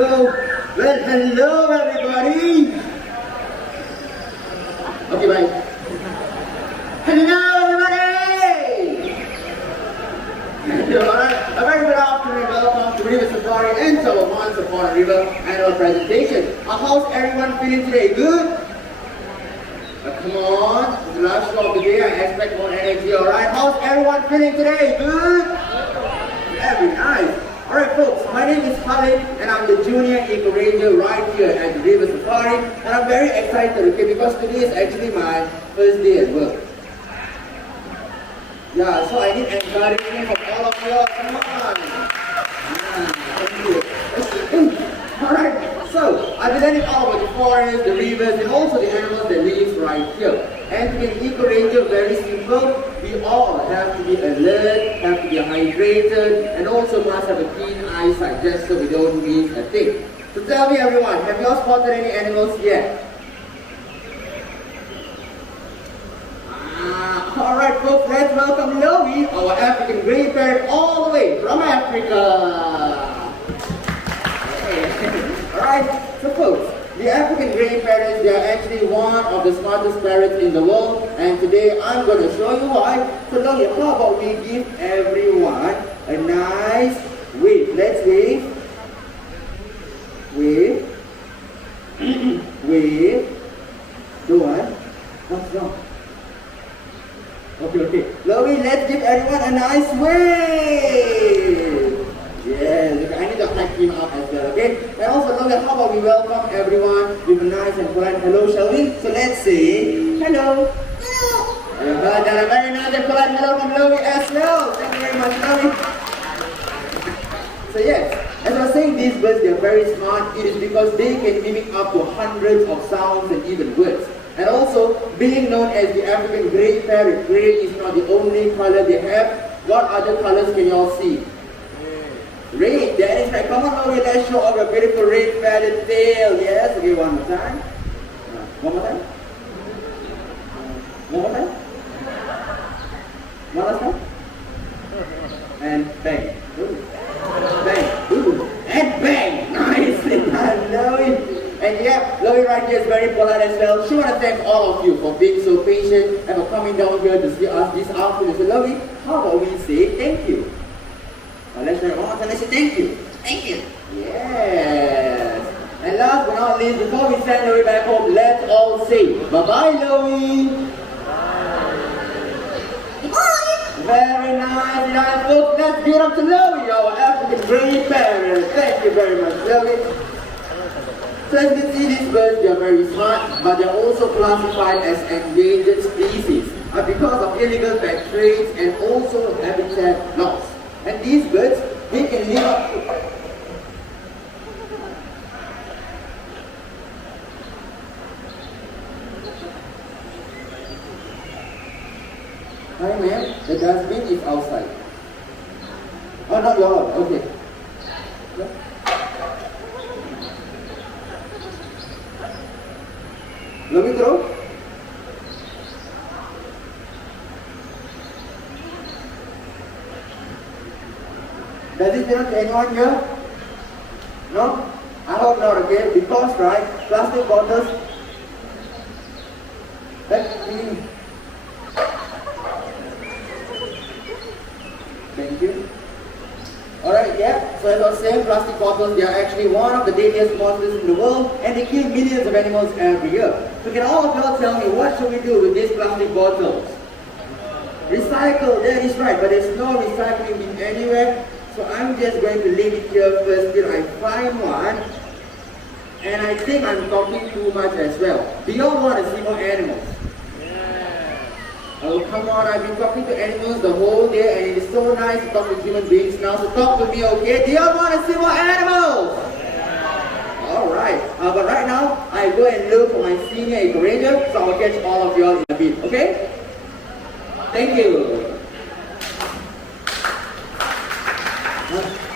go. Well, hello everybody. Okay, bye. Hello everybody. Alright, a very good afternoon. Welcome to River Safari and our Once Upon a River annual presentation. How's everyone feeling today? Good? Come on, it's the last show of the day. I expect more energy. Alright, how's everyone feeling today? Good? Very nice. Alright folks, my name is Khalid and I'm the Junior Eco Ranger right here at the River Safari, and I'm very excited, okay, because today is actually my first day at work. Yeah, so I need encouragement from all of you. Come on. Thank you. Alright, so I've been learning all about the forest, the rivers, and also the animals that live right here. And to be an Eco Ranger, very simple. We all have to be alert, have to be hydrated, and also must have a keen eyesight, just so we don't miss a thing. So tell me everyone, have you all spotted any animals yet? Alright folks, let's welcome Lowy, our African grey parrot, all the way from Africa. Alright, so folks, the African grey parrots, they are actually one of the smartest parrots in the world, and today I'm going to show you why. So Lowy, how about we give everyone a nice wave. Let's wave. Wave. Wave. Go on. What's wrong? Okay. Lowy, let's give everyone a nice wave. Yes, I need to hype him up as well, okay? And also, Lowy, how about we welcome everyone with a nice and polite hello, shall we? So let's say hello. Hello. You heard that a very nice and polite hello from Lowy as well. Thank you very much, Lowy. So yes, as I was saying, these birds, they are very smart. It is because they can mimic up to hundreds of sounds and even words. And also, being known as the African grey parrot, grey is not the only color they have. What other colors can you all see? Red, that is right. Come on, Lowy, let's show off a beautiful red feathered tail. Yes, okay, one more time. One more time. One more time. One last time. And bang. Ooh. Bang. Ooh. And bang. Nice. Lowy. And yeah, Lowy right here is very polite as well. She want to thank all of you for being so patient and for coming down here to see us this afternoon. So Lowy, how about we say thank you? Let's try one more time. Let's say thank you. Thank you. Yes. And last but not least, before we send Lowy back home, let's all say bye-bye, Lowy. Bye. Very nice. Now, folks, let's give up to Lowy, our African grey parrot. Thank you very much, Lowy. So as you can see, these birds, they are very smart, but they are also classified as endangered species because of illegal pet trades and also habitat loss. And these birds, they can live up to... Hi ma'am, the dustbin is outside. Oh, not yours, okay. Lowy, throw. Does it belong to anyone here? No? I hope not, okay? Because, right, plastic bottles. Thank you. Alright, yeah. So as I was saying, plastic bottles, they are actually one of the deadliest monsters in the world, and they kill millions of animals every year. So can all of y'all tell me, what should we do with these plastic bottles? Recycle, that is right, but there's no recycling bin anywhere. So I'm just going to leave it here first till I find one. And I think I'm talking too much as well. Do you all want to see more animals? Yeah. Oh, come on, I've been talking to animals the whole day and it is so nice to talk to human beings now. So talk to me, okay? Do you all want to see more animals? Yeah. Alright, but right now, I go and look for my senior Eco Ranger, so I'll catch all of you all in a bit, okay? Thank you.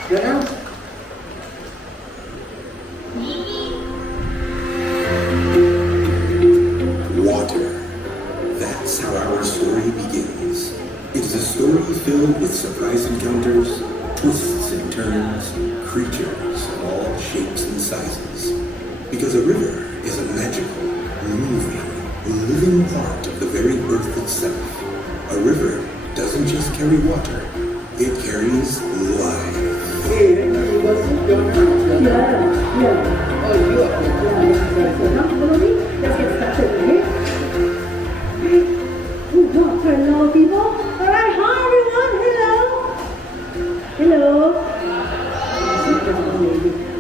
Good now? Water. That's how our story begins. It is a story filled with surprise encounters, twists and turns, creatures of all shapes and sizes. Because a river is a magical, moving, living part of the very earth itself. A river doesn't just carry water, it carries life. Hey, you got some donor? Yeah. Oh, you are Yeah. So now follow me. Let's get started, okay? Oh, God, for a lot of people. Alright, hi everyone. Hello.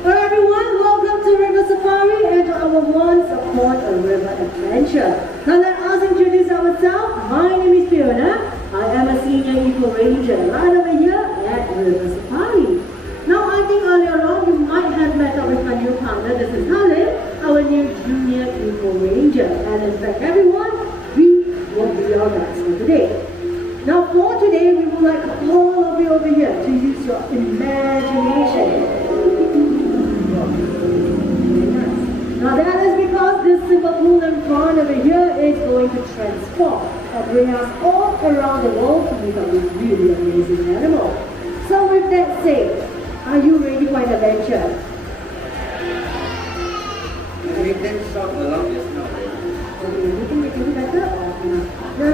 Alright everyone, welcome to River Safari and to our Once Upon a River adventure. Now let us introduce ourselves. My name is Fiona. I am a senior eco ranger right over here at River Safari. Now I think earlier on you might have met up with my new partner. This is Halil, our new junior eco ranger. And in fact everyone, we will be your guides for today. Now for today, we would like all of you over here to use your imagination. Now that is because this simple pool in front over here is going to transform and bring us all around the world to meet up with really amazing animals. So with that said, are you ready for an adventure? Make them stop the longest now. Okay, you think we can do better or no? No.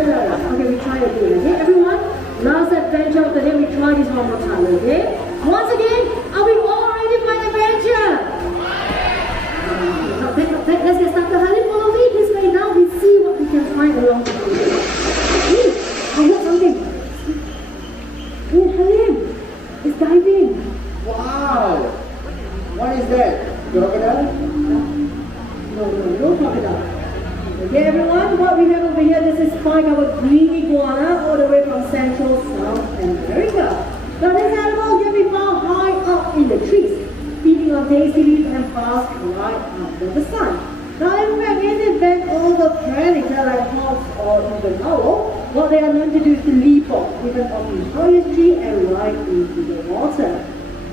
Okay, we try again, okay? Everyone, last adventure of the day, we try this one more time, okay? Once again, are we all ready for an adventure? Let's get started. Halim, follow me this way now. We see what we can find along the way. Hey, I heard something. Hey, Halim, it's diving. Wow! What is that? Crocodile? No crocodile. Okay, everyone, what we have over here, this is Spike, our green iguana, all the way from Central South America. Now, this animal can be found high up in the trees, feeding on tasty leaves and fast right under the sun. Now, in fact, in the event of a predator like hawks or even owl, what they are known to do is to leap off, even off the highest tree and right into the water.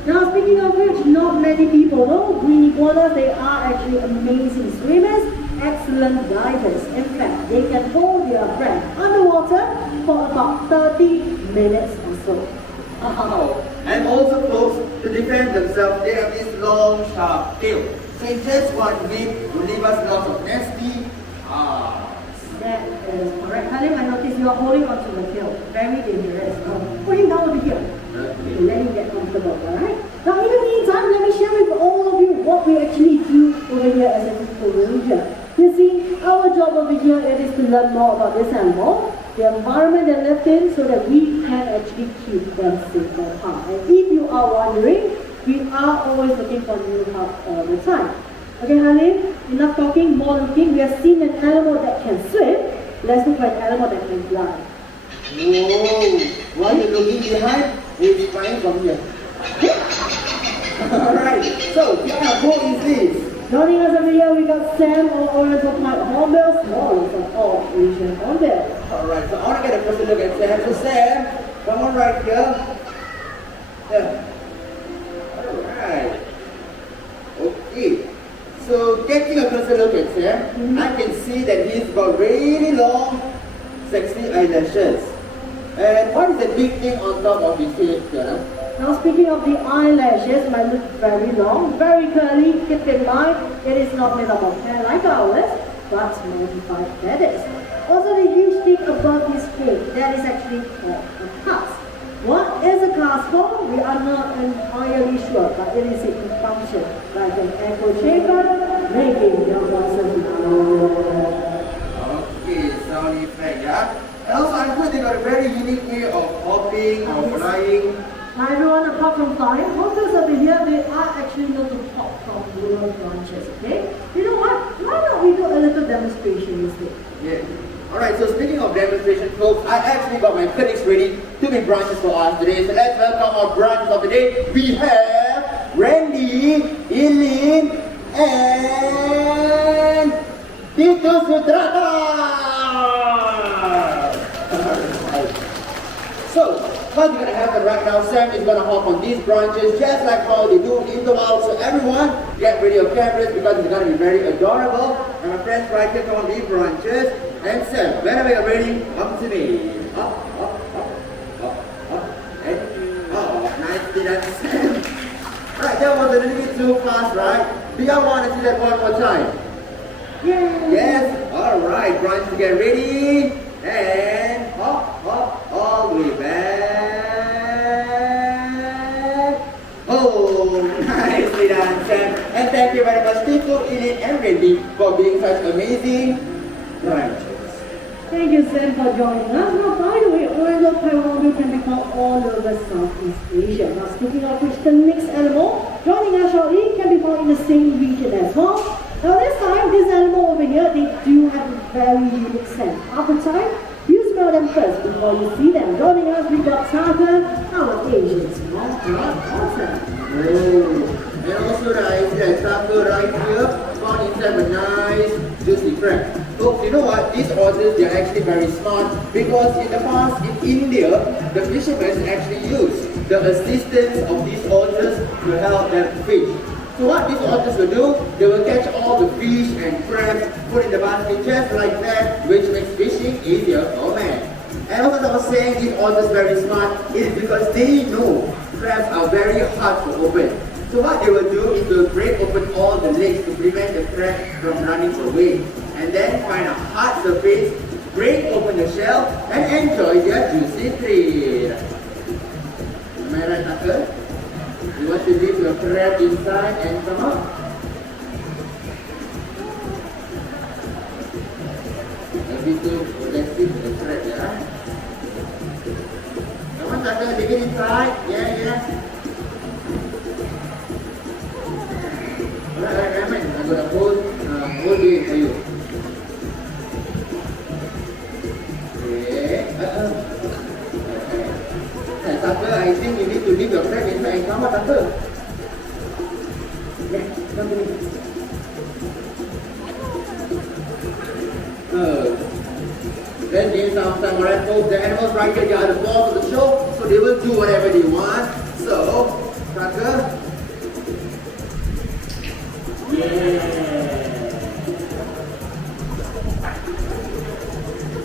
Now, speaking of which, not many people know green iguanas, they are actually amazing swimmers, excellent divers. In fact, they can hold their breath underwater for about 30 minutes or so. Wow! And also, folks, to defend themselves, they have this long, sharp tail. So in just 1 week, will leave us lots of nasty That is correct. Halim, I noticed you are holding onto the tail. Very dangerous. Put him down over here. Okay, let him get comfortable, alright? Now, in the meantime, let me share with all of you what we actually do over here as an eco ranger. You see, our job over here is to learn more about this animal, the environment they live in, so that we can actually keep them safe and harm. And if you are wondering, we are always looking for new help all the time. Okay, Halim, enough talking, more looking. We have seen an animal that can swim. Let's look for an animal that can fly. Whoa! Why are you looking behind? It's flying from here. Alright, so who is this? Joining us over here, we got Sam, or Oriental Pied Hornbill, smallest of all Asian hornbills. Alright, so I want to get a closer look at Sam. So Sam, come on right here. Yeah. Alright. Okay. So getting a closer look at Sam, I can see that he's got really long, sexy eyelashes. And what is the big thing on top of his head, Fiona? Now speaking of the eyelashes, might look very long, very curly. Keep in mind, it is not made up of hair like ours, but modified feathers. Also the huge thing above his head, that is actually called a cast. What is a cast for? We are not entirely sure, but it is a function, like an echo chamber, making your voices loud. Okay, sound effect, yeah? And also I heard they got a very unique way of hopping or flying. Now everyone, apart from flying, hornbills over here, they are actually known to hop from lower branches, okay? You know what? Why not we do a little demonstration instead? Yeah. Alright, so speaking of demonstration, folks, I actually got my colleagues ready to make brunches for us today. So let's welcome our brunches of the day. We have Randy, Eileen, and Tito Sudrata! So, what's going to happen right now? Sam is going to hop on these branches just like how they do in the wild. So everyone, get ready your cameras because it's going to be very adorable. And my friends right here come on these branches. And Sam, whenever you're ready, come to me. Up, up, up, up, up. And, oh, nicely done, Sam. Right, that was a little bit too fast, right? Do y'all want to see that one more time? Yay! Yes? Alright, Grunts, get ready. And hop, hop, all the way back. Oh, nicely done, Sam. And thank you very much, Tifu, Enid, and Randy for being such amazing branches. Thank you, Sam, for joining us. Now, by the way, Oriental Pyramid can be found all over Southeast Asia. Now, speaking of which, the next animal joining us shortly can be found in the same region as well. Now, this time, this animal over here, they do have a very unique scent. After time, you smell them first before you see them. Joining us, we got Tiger, our Asian small otter. Oh, and also the tiger right here, found inside a nice juicy crab. Folks, you know what? These otters, they are actually very smart because in the past in India, the fishermen actually used the assistance of these otters to help them fish. So what these otters will do, they will catch all the fish and crabs, put in the basket just like that, which makes fishing easier for man. And also as I was saying, these otters very smart is because they know crabs are very hard to open. So what they will do is they will break open all the legs to prevent the crab from running away. And then find a hard surface, break open the shell, and enjoy their juicy treat. Am I right, Tucker? You want to leave your crab inside and come out? A bit too protective for the crab, yeah? Come on, Tucker, leave it inside. Yeah. Alright, Raymond, I'm going to hold it for you. Tucker, I think you need to leave your crab inside and come out, Tucker. Yeah, come to me. Then in some time, alright folks, the animals right here, they are the boss of the show, so they will do whatever they want. So, Tucker.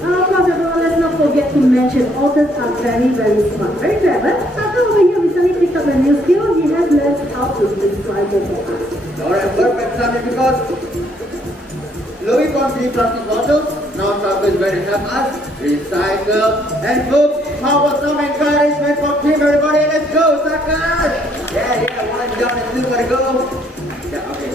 Of course, everyone, let's not forget to mention otters are very, very smart, very clever. Tucker over here recently picked up a new skill. He has learned how to recycle for us. Alright, perfect, Sammy, because Louis from the plastic bottles, now Tucker is going to help us recycle. And folks, how about some encouragement from team, everybody? Let's go, Tucker! Yeah, one down and two more to go. Yeah, okay.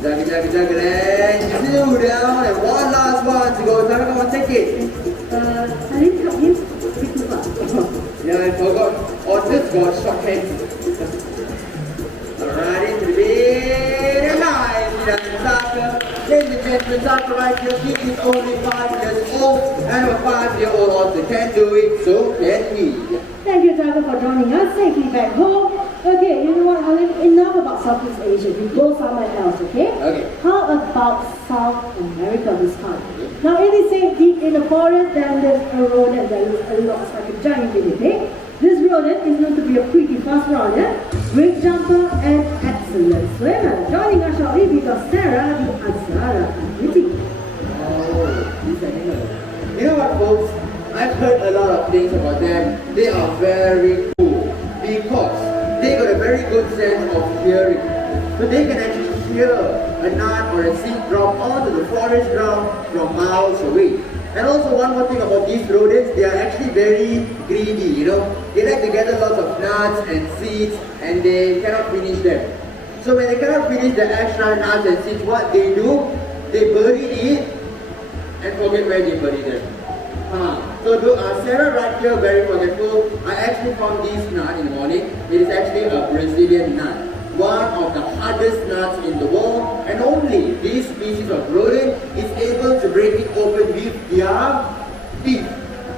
Juggle, and two down, and one last one to go. Tucker, come on, take it. I didn't help him. He's too fast. Yeah, I forgot. Otters got short hands. Alright, into the bed, and nice done, Tucker. Ladies and gentlemen, Tucker right here, he is only 5 years old, and a 5-year-old otter can do it, so can we. Thank you, Tucker, for joining us safely back home. Okay, you know what, Alan? Enough about Southeast Asia. We go somewhere else, okay? Okay. How about South America this time? Now, it is said deep in the forest, then there's a rodent that looks like a giant guinea pig. This rodent is known to be a pretty fast runner, great jumper, and excellent swimmer. Joining us shortly, we got Sarah, the Azara Beauty. Oh, this animal. You know what, folks? I've heard a lot of things about them. They are very cool because they got a very good sense of hearing. So they can actually hear a nut or a seed drop onto the forest ground from miles away. And also one more thing about these rodents, they are actually very greedy, you know. They like to gather lots of nuts and seeds and they cannot finish them. So when they cannot finish the extra nuts and seeds, what they do, they bury it and forget where they bury them. So Sarah right here, very forgetful. I actually found this nut in the morning. It is actually a Brazilian nut. One of the hardest nuts in the world, and only this species of rodent is able to break it open with their teeth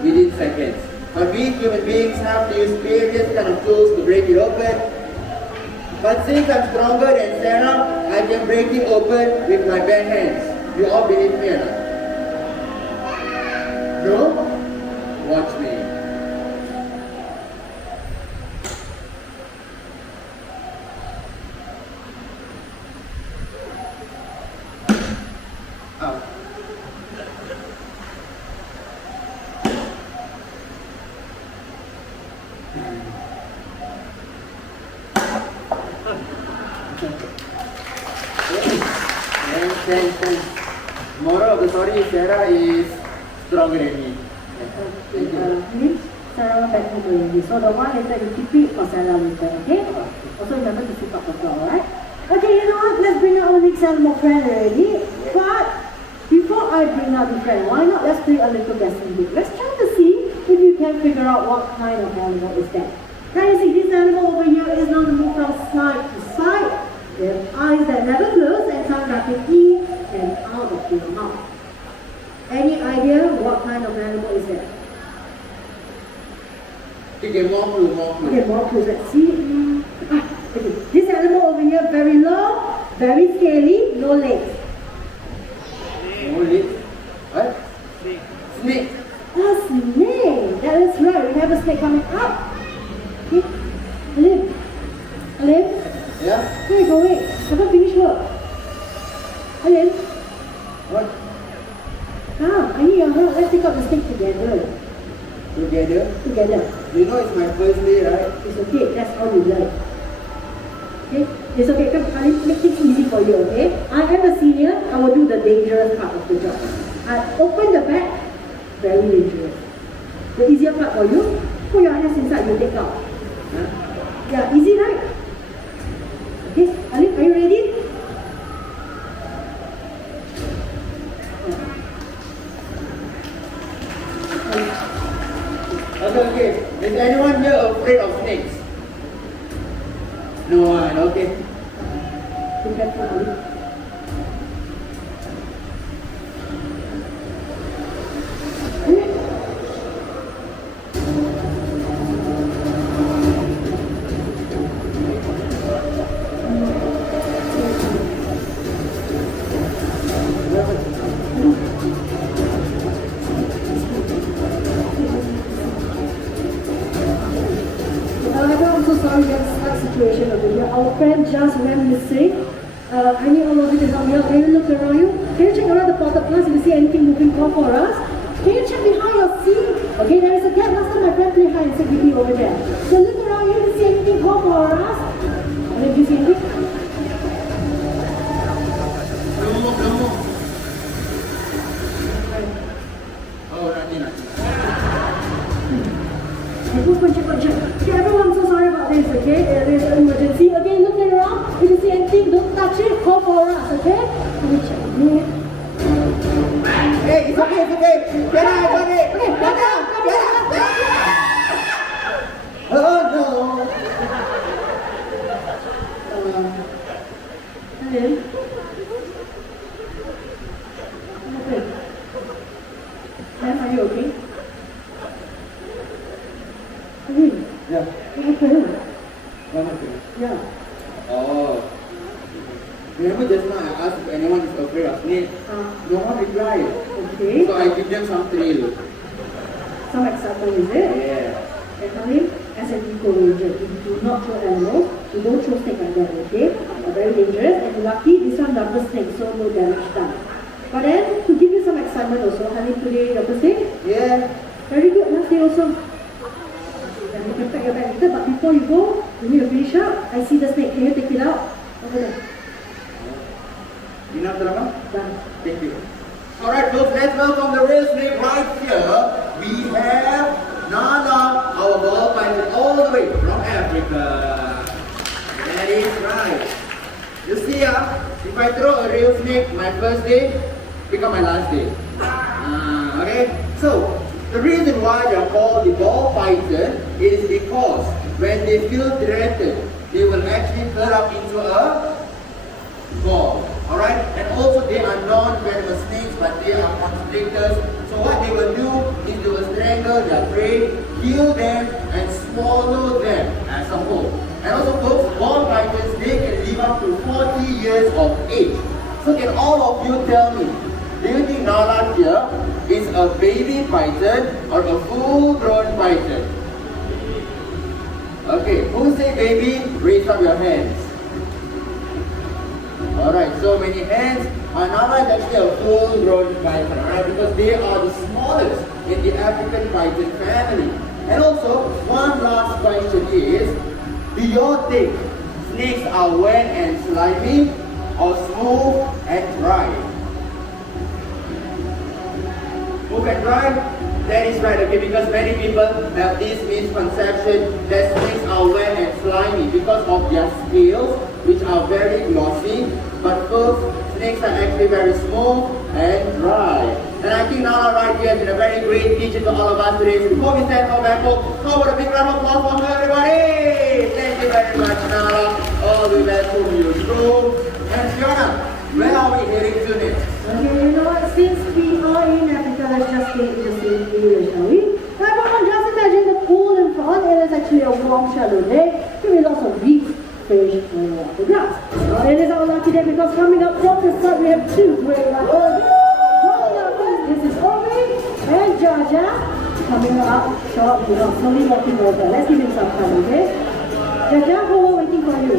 within seconds. But we human beings have to use various kind of tools to break it open. But since I'm stronger than Sarah, I can break it open with my bare hands. You all believe me or not? No? Watch me. Thanks. Moral of the story is Sarah is stronger than me. Thank you. Sarah back home already. So the one later you keep it for Sarah later, okay? Also remember to keep up the floor, alright? Okay, you know what? Let's bring out our next animal friend already. But before I bring out the friend, why not let's play a little guessing game. Let's try to see if you can figure out what kind of animal is that. Now you see this animal over here is known to move from side to side. They have eyes that never close and tongue that can in and out of your mouth. Any idea what kind of animal is that? Okay, more clue. Okay, more clues. Let's see. Okay. This animal over here, very long, very scaly, no legs. No legs. What? Snake. A snake. That is right. We have a snake coming up. Okay. Alim. Yeah? Where are you going? I haven't finished work. Alim. What? I need your help. Let's take out the snake together. Together? You know it's my first day, right? It's okay. That's all you learn. Okay? It's okay. Come, Alim, make things easy for you, okay? I am a senior. I will do the dangerous part of the job. I open the bag. Very dangerous. The easier part for you, put your hands inside, you take out. Yeah, easy, right? Okay, Alim, are you ready? Okay. Is anyone here afraid of snakes? No one, okay. Be careful, Alim. I'm so sorry, that's that situation over here. Our friend just went missing. I need all of you to help me out. Can you look around you? Can you check around the portal class if you see anything moving? Call for us. Can you check behind your seat? Okay, there is a gap. Last time my friend played hide and seek with me over there. So look around you. If you see anything, call for us. And if you see anything, Belum. Oh, nothing. check. Okay, everyone, I'm so sorry about this, okay? There's an emergency. Okay, look around. If you see anything, don't touch it. Call for us, okay? Let me check. Hey, it's okay. Get out. Okay, come down. Oh no. Alim? Okay. Ma'am, are you okay? Alim, Yeah. what happened? What happened? Yeah. Oh. Remember just now I asked if anyone is afraid of snakes? No one replied. Okay. So I give them some thrill. Some excitement, is it? Yeah. And Alim, as an eco-ranger, if you do not throw animals, you don't throw snake like that, okay? They're very dangerous, and lucky this one never snake, so no damage done. But then, to give you some excitement also, Alim, today your birthday? Yeah. Very good, last day also. And you can pack your bag later, but before you go, you need to finish up. I see the snake, can you take it out? Over there. Enough drama? Done. Thank you. Alright folks, let's welcome the real snake right here. We have Nana, our ball python, all the way from Africa. That is right. You see, if I throw a real snake, my first day become my last day. Okay? So, the reason why they are called the ball python is because when they feel threatened, they will actually curl up into a ball. Alright? And also they are non-venomous snakes, but they are constrictors. So what they will do is they will strangle their prey, kill them, and swallow them as a whole. And also folks, ball pythons, they can live up to 40 years of age. So can all of you tell me, do you think Nala here is a baby python or a full-grown python? Okay, who say baby? Raise up your hands. Alright, so many hands. Nala is actually a full-grown python, alright, because they are the smallest in the African python family. And also, one last question is, do you think snakes are wet and slimy or smooth and dry? Smooth and dry? That is right, okay, because many people have this misconception that snakes are wet and slimy because of their scales, which are very glossy. But folks, snakes are actually very smooth and dry. And I think Nala right here has been a very great teacher to all of us today. So before we send her back home, how about a big round of applause for her, everybody? Thank you very much, Nala. All the best from you too. And Fiona, where are we heading to next? Okay, you know what? Since we are in Africa, let's just stay in the same area, shall we? Now, everyone, just imagine the pool in front. It is actually a warm, shallow lake. There will be lots of reef, fish, and water grass. Now, it is our lucky day because coming up from the side, we have two great rappers. This is Obi and Jaja coming up short, slowly walking over. Let's give him some time, okay? Jaja, who are waiting for you?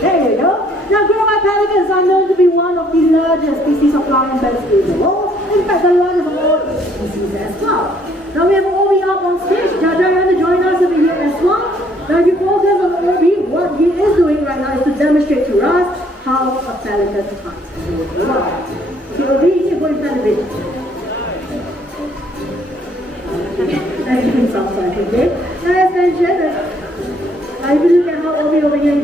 There you go. Now, grey pelicans are known to be one of the largest species of lion birds in the world. In fact, the largest of all species as well. Now, we have Obi up on stage. Jaja, you want to join us over here as well? Now, if you focus on Obi, what he is doing right now is to demonstrate to us how a pelican hunts. Okay, Obi, you can go inside a bit. Let's give him some time, okay? Now, as mentioned, if you look at how Obi over here is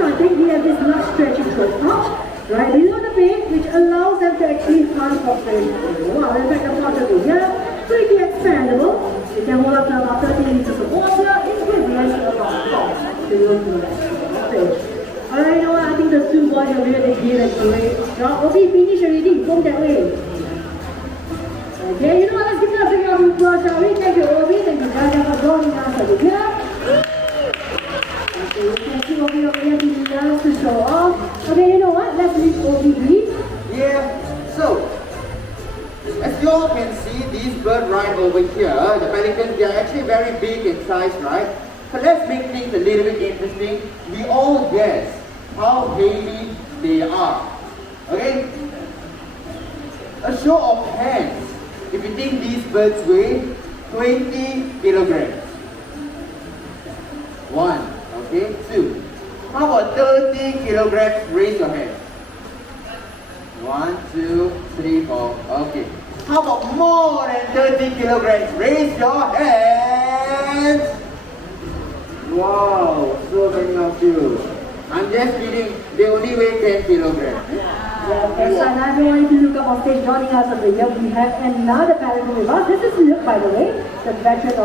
hunting, he has this large stretching throat pouch right below the face, which allows them to actually hunt for fish. Wow, in fact, the pouch over here, pretty expandable. It can hold up to about 30 liters of water, equivalent to about 4 kilograms of fish. Alright, you know what? I think the two boys over here, they did a great job. Obi, finish already. Go that way. Okay, you know what? Let's give them a big round of applause, shall we? Thank you, Obi. Thank you, Jaja, for joining us over here. Okay, you can see Obi over here. He loves to show off. Okay, you know what? Let's leave Obi be. Yeah, so as you all can see, these birds right over here, the pelicans, they are actually very big in size, right? But let's make things a little bit interesting. We all guess how heavy they are. Okay? A show of hands. If you think these birds weigh 20 kilograms. 1, okay, 2. How about 30 kilograms? Raise your hand. 1, 2, 3, 4. Okay. How about more than 30 kilograms? Raise your hands. Wow, so many of you. I'm just kidding. They only weigh 10 kilograms. Yeah, okay, so now everyone, if you look up on stage, joining us over here, we have another pelican with us. This is Luke, by the way, the veteran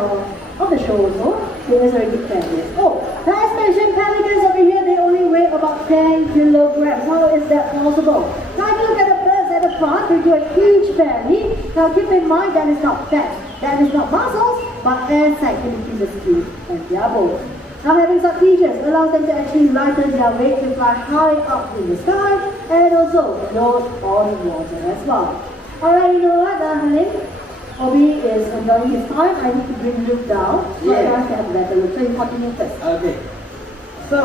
of the show also. He is already 10 years old. Now, as mentioned, pelicans over here, they only weigh about 10 kilograms. How is that possible? Now, if you look at the birds at the front, they do a huge belly. Now, keep in mind that is not fat, that is not muscles, but air sac in between the skin and their bones. Now, having such features allows them to actually lighten their weight to fly high up in the sky and also float on water as well. Alright, you know what, Helene? Obi is enjoying his time. I need to bring Luke down so I can have a better look. So you continue first. Okay. So,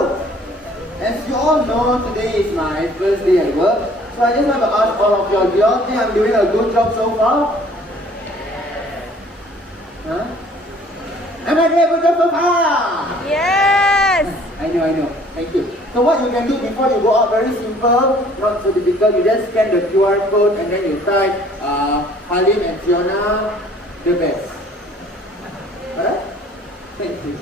as you all know, today is my first day at work. So I just want to ask all of you all, do you all think I'm doing a good job so far? Huh? Am I doing a good job so far? Yes! I know. Thank you. So what you can do before you go out, very simple, not so difficult. You just scan the QR code and then you type Halim and Fiona, the best. Alright? Thank you.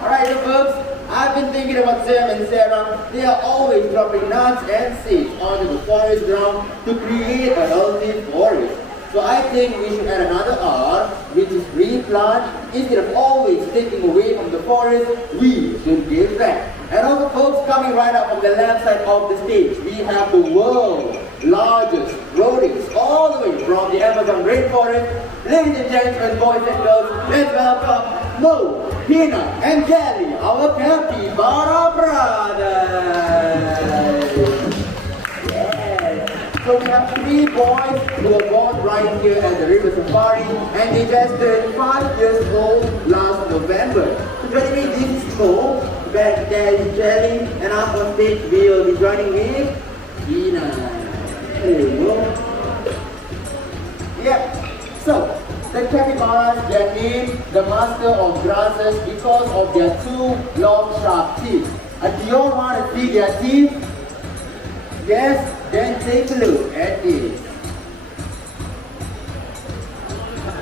Alright, so folks, I've been thinking about Sam and Sarah. They are always dropping nuts and seeds onto the forest ground to create a healthy forest. So I think we should add another R, which is replant. Instead of always taking away from the forest, we should give back. And also folks, coming right up on the left side of the stage, we have the world's largest rodents all the way from the Amazon rainforest. Ladies and gentlemen, boys and girls, let's welcome Mo, Peanut, and Jelly, our capybara brothers. So we have 3 boys who were born right here at the River Safari, and they just turned 5 years old last November. So joining me, this is Mo, back there is Jelly, and up on stage we will be joining with Gina. Hello. Yeah. So the capybaras, their name, the master of grasses, because of their 2 long sharp teeth. Do you all want to see their teeth? Yes, then take a look at this.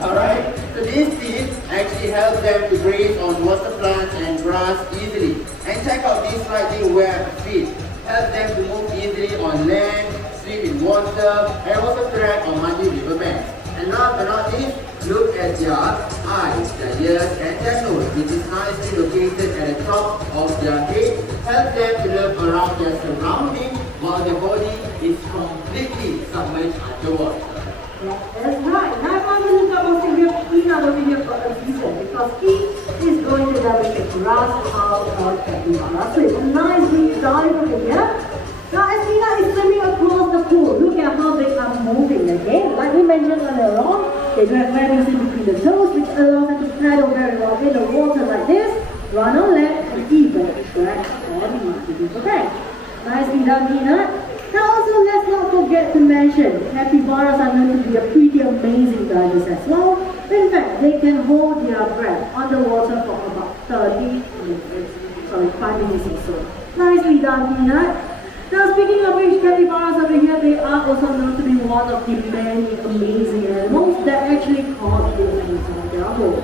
Alright, so these teeth actually help them to graze on water plants and grass easily. And check out these slightly webbed feet. Help them to move easily on land, swim in water, and also tread on muddy riverbanks. And last but not least, look at their eyes, their ears, and their nose, which is nicely located at the top of their head. Help them to look around their surroundings while their body is completely submerged underwater. That's right. Now I want to look at what's in your peanut over here for a reason, because he is going to demonstrate grass out on capybara. So it's a nice deep dive over here. Now as Peanut is swimming across the pool, look at how they are moving again. Like we mentioned earlier on, they do have feathers in between the toes, which allows them to paddle very well in the water like this, run on land, and even track on muddy riverbank. Nicely done, Peanut. Now also let's not forget to mention, capybaras are known to be a pretty amazing divers as well. In fact, they can hold their breath underwater for about 5 minutes or so. Nicely done, Peanut. Now speaking of which, capybaras over here, they are also known to be one of the many amazing animals that actually caught the on their home.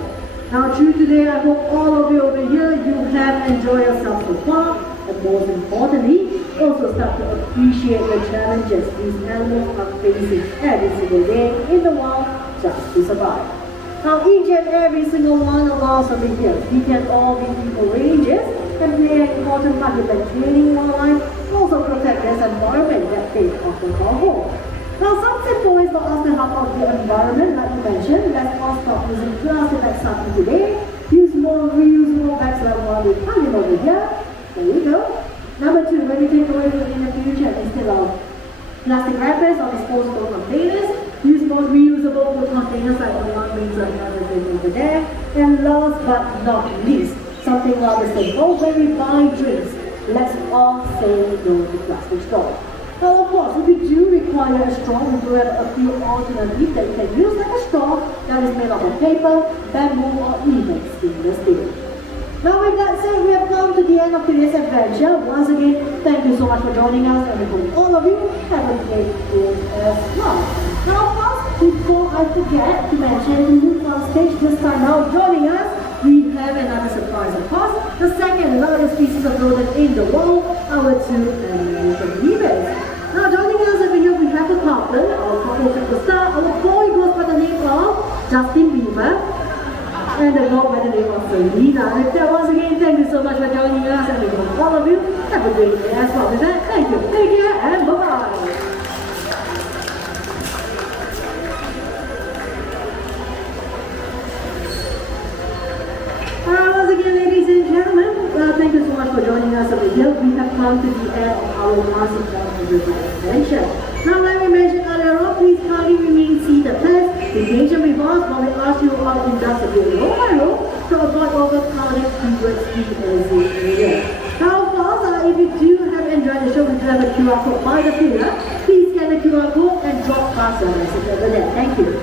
Now through today, I hope all of you over here, you have enjoyed yourself so far. And most importantly, also start to appreciate the challenges these animals are facing every single day in the wild just to survive. Now each and every single one of us over here, we can all be eco rangers and play an important part in maintaining wildlife, also protect this environment that they often call home. Now some simple ways for us to help out the environment, like you mentioned, let's all stop using plastic like something today, use more reusable bags like one we're talking over here. There you go. Number 2, when you take away food in the future, instead of plastic wrappers or disposable containers, use more reusable food containers like the one being over there. And last but not least, something rather simple, when we buy drinks, let's all say no to plastic straws. Now of course, if you do require a straw, we do have a few alternatives that you can use, like a straw that is made out of paper, bamboo, or even stainless steel. Now with that said, we have come to the end of today's adventure. Once again, thank you so much for joining us, and we hope all of you have a great day as well. Now of course, before I forget to mention, who's on stage this time now joining us, we have another surprise of course, the second largest species of rodent in the world, our 2 American beavers. Now joining us over here, we have the couple, our couple from the start. Our boy goes by the name of Justin Bieber, and the girl by the name of Selena. And once again, thank you so much for joining us, and we hope all of you have a great day as well. With that, thank you, take care, and bye-bye. Once again, ladies and gentlemen, thank you so much for joining us over here. We have come to the end of our massive adventure. Now, like we mentioned earlier on, please kindly remain seated first. Be patient with us while we ask you all to just a bit row by row to avoid overcrowded keywords as usual. Now, of course, if you do have enjoyed the show, we do have a QR code by the pillar. Please scan the QR code and drop us a message over there. Thank you.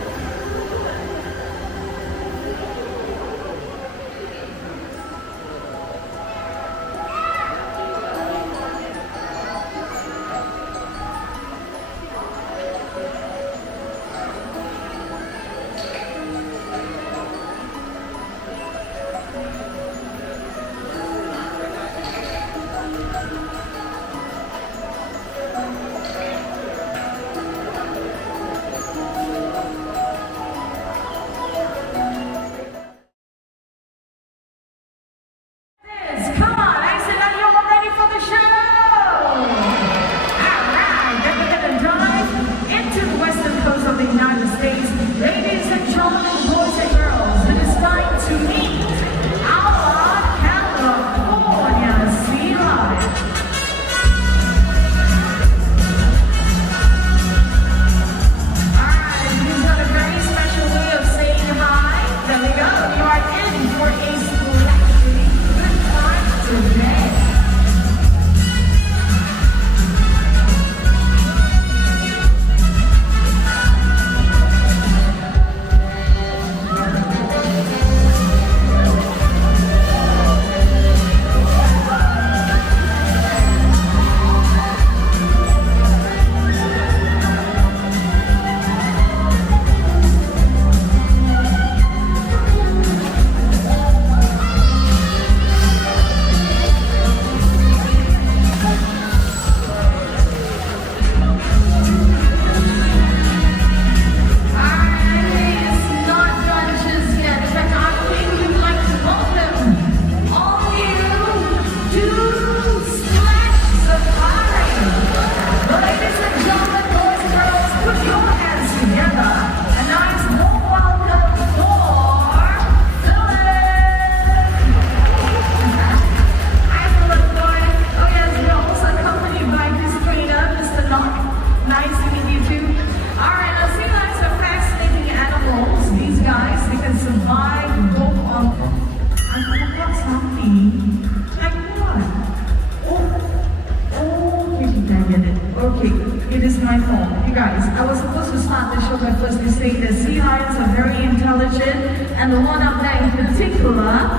the show by firstly saying that sea lions are very intelligent, and the one up there in particular,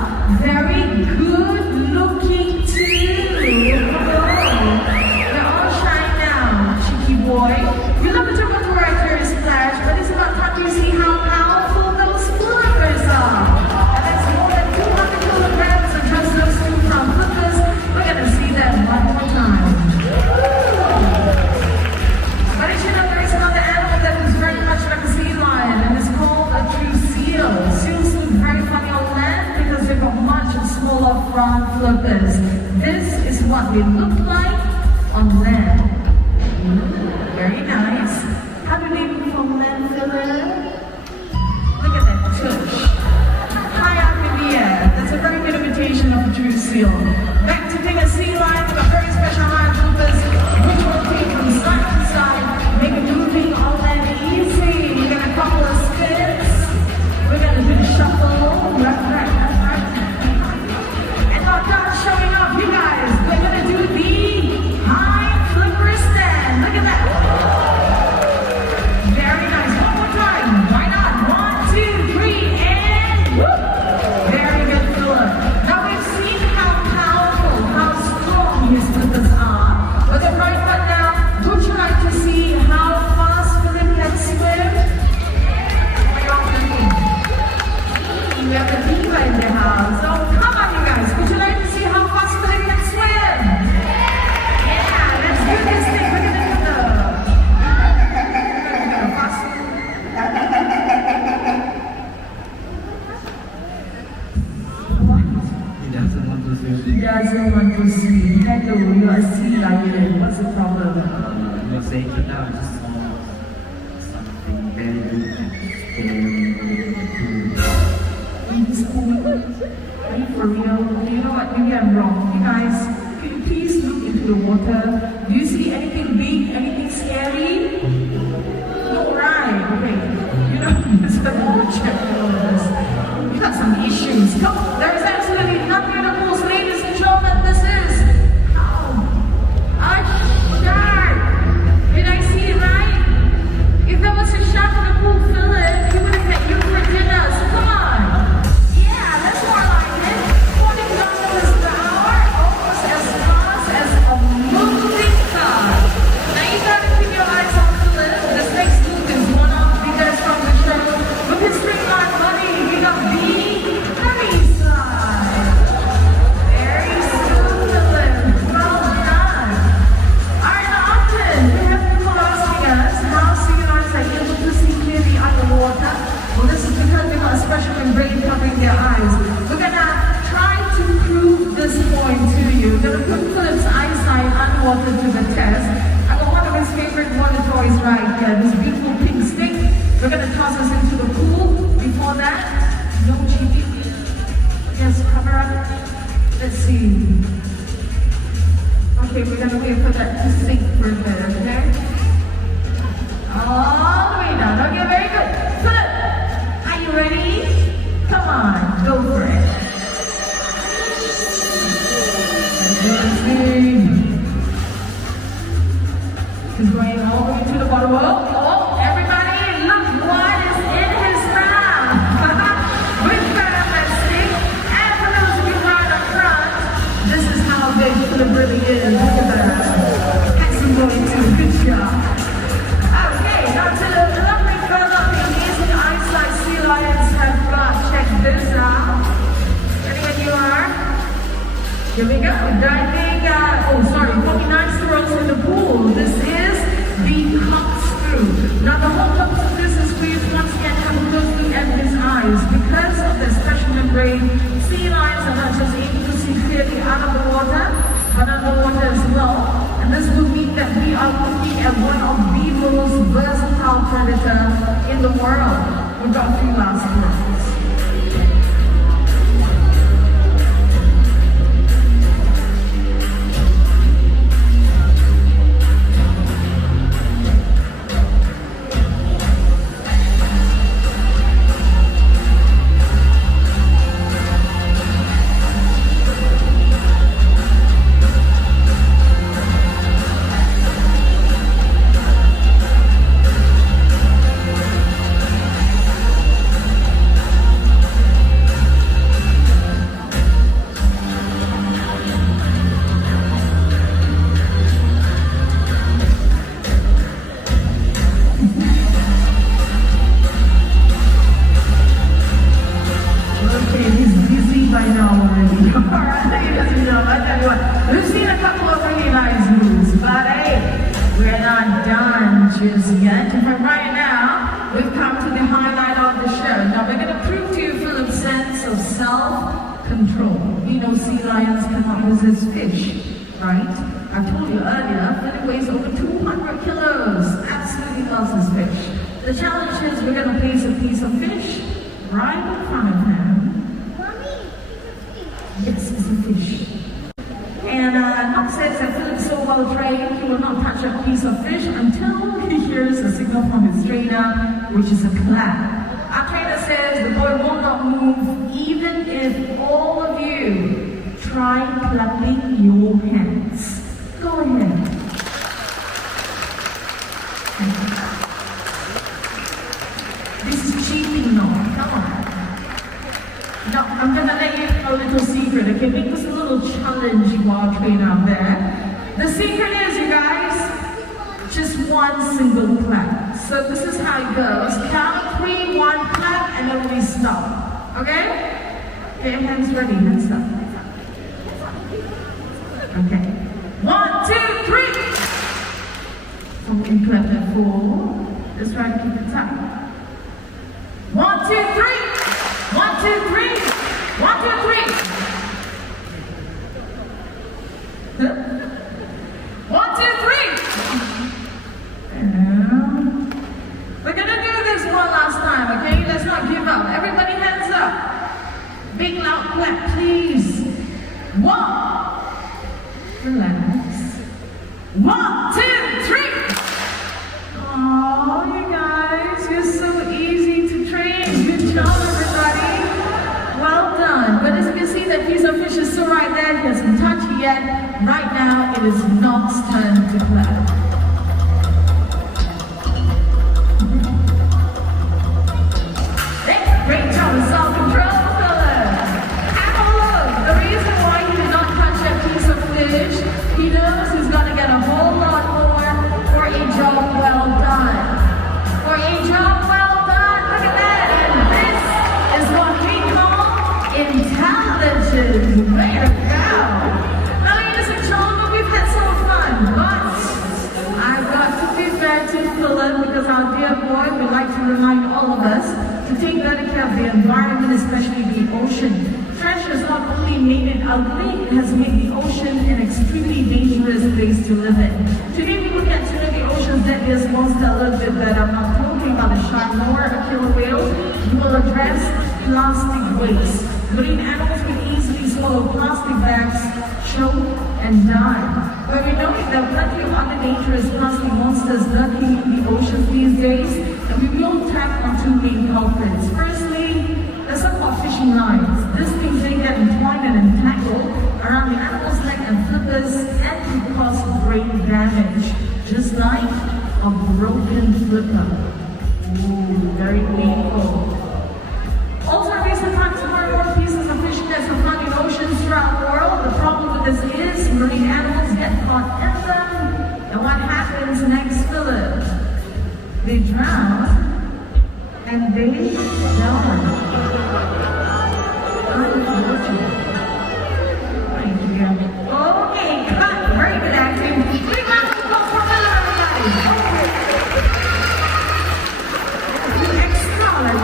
very good looking too. They're all shy now, cheeky boy. You love to talk about character splash, but it's about time you see how powerful those flippers are. And that's more than 200 kilograms of just those two front flippers. We're gonna see that one more time. But did you know there is another animal that is very much like a sea lion, and it's called a true seal. Seals look very funny on land because they've got much smaller front flippers. This is what they look like on land. Very nice. How do they move on land, Philip? Look at that tush. High up in the air. That's a very good imitation of a true seal. Back to being a sea lion with a very special hind flippers, which rotate from side to side, make moving on land easy. We're gonna couple of spins. We're gonna do the shuffle. Right. And not done showing off, you guys. We're gonna do the high flipper stand. Look at that. Very nice. One more time. Why not? 1, 2, 3, and whoop. Very good, Philip. Now we've seen how powerful, how strong his flippers are. But then right about now, would you like to see how fast Philip can swim? What are you all thinking? We have a diva in the house. So come on, you guys. Would you like to see how fast Philip can swim? Yeah, let's do this thing. We're gonna do the fast. He doesn't want to swim. He doesn't want to swim. Hello, you are sea lion. What's the problem? You're saying it now, just something very good and It's cool. Are you for real? You know what? Maybe I'm wrong. You guys, can you please look into the water? Do you see anything big? Anything scary? No, right. Okay. You know, it's the whole check all of this. You got some issues. Come, there is absolutely nothing in the pools, ladies and gentlemen. This is. Did I see it right? If there was a shot in the pool, Philip, he would have met you for dinner. So come on. Yeah, that's more like it. 40 kilometers per hour, almost as fast as a moving car. Now you gotta keep your eyes on Philip. This next move is one of the guys from the show. With his streamline money, we got the Harry slide. Very smooth, Philip. Well done. Alright, now often we have people asking us how sea lions are able to see clearly underwater. Well, this is because they've got a special membrane covering their eyes. We're gonna try to prove this point to you. We're gonna put Philip's eyesight underwater to the test. I got one of his favorite water toys right here, this beautiful pink stick. We're gonna toss us into the pool. Before that, no cheating. Yes, cover up. Let's see. Okay, we're gonna wait for that to sink for a bit, okay? All the way down. Okay, very good. Philip, are you ready? Come on, go for it. Let's see. He's going all the way to the bottom. Oh, everybody, look what is in his mouth. With that stick, and for those of you right up front, this is how big Philip really is. Look at that. Excellent going too. Good job. Okay, now to the lovely further, the amazing eyesight sea lions have got. Check this out. Ready when you are? Here we go. Diving, 49 throws in the pool. This is the corkscrew. Now the whole purpose of this is for you to once again have a close look at his eyes. Because of the special membrane, sea lions are not just able to see clearly out of the water, but underwater as well. And this will mean that we are looking at one of the most versatile predators in the world. We've got a few last words. challenges yet, but right now we've come to the highlight of the show. Now we're going to prove to you Philip's sense of self-control. You know sea lions cannot resist fish, right? I told you earlier, Philip weighs over 200 kilos. Absolutely loves his fish. The challenge is we're going to place a piece of fish right in front of him. Mommy, Yes, it's a fish. And Noc says that Philip is so well trained, he will not touch a piece of fish until he hears a signal from his trainer, which is a clap. Our trainer says the boy will not move even if all of you try clapping your hands. Go ahead. This is cheating now. Come on. Now, I'm gonna let you know a little secret, okay? Make this a little challenge while train out there. The secret is, you guys, just one single clap. So this is how it goes. Count 3, 1 clap, and then we stop. Okay? Okay, hands ready, hands up. Okay. 1, 2, 3. Something clap at 4. Just try to keep it tight. 1, 2, 3. 1, 2, 3. 1, 2, 3. 1, 2, 3. And we're gonna do this one last time, okay? Let's not give up. Everybody hands up. Big loud clap, please. 1. Relax. 1, 2, 3. Oh, you guys, you're so easy to train. Good job, everybody. Well done. But as you can see, that piece of fish is still right there. He hasn't touched it yet. Right now, it is Noc's turn to clap. Great job of self-control, fellas. Have a look. The reason why he did not touch that piece of fish, he knows he's going to get a whole lot more for a job well done. For a job well done. Look at that. And this is what we call intelligence. Way to go. Now, ladies and gentlemen, we've had some fun, but I've got to be fair to Philip because our dear boy would like to remind all of us to take better care of the environment, especially the ocean. Trash has not only made it ugly, it has made the ocean an extremely dangerous place to live in. Today we will get to know the ocean's deadliest monster a little bit better. I'm not talking about a shark nor a killer whale. We will address plastic waste. Marine animals can easily swallow plastic bags, choke, and die. But we know there are plenty of other dangerous plastic monsters lurking in the oceans these days, and we will tap on two main culprits. Firstly, there's something called fishing lines. These things they get entwined and entangled around the animal's neck and flippers and can cause great damage, just like a broken flipper. Ooh, very painful. Also, in recent times, more and more pieces of fishing nets are found in oceans throughout the world. The problem with this is marine animals get caught in them. And what happens next, Philip? They drown and they die. Unfortunate. Thank you. Okay, cut. Very good acting. Big round of applause for Philip, everybody. Excellent.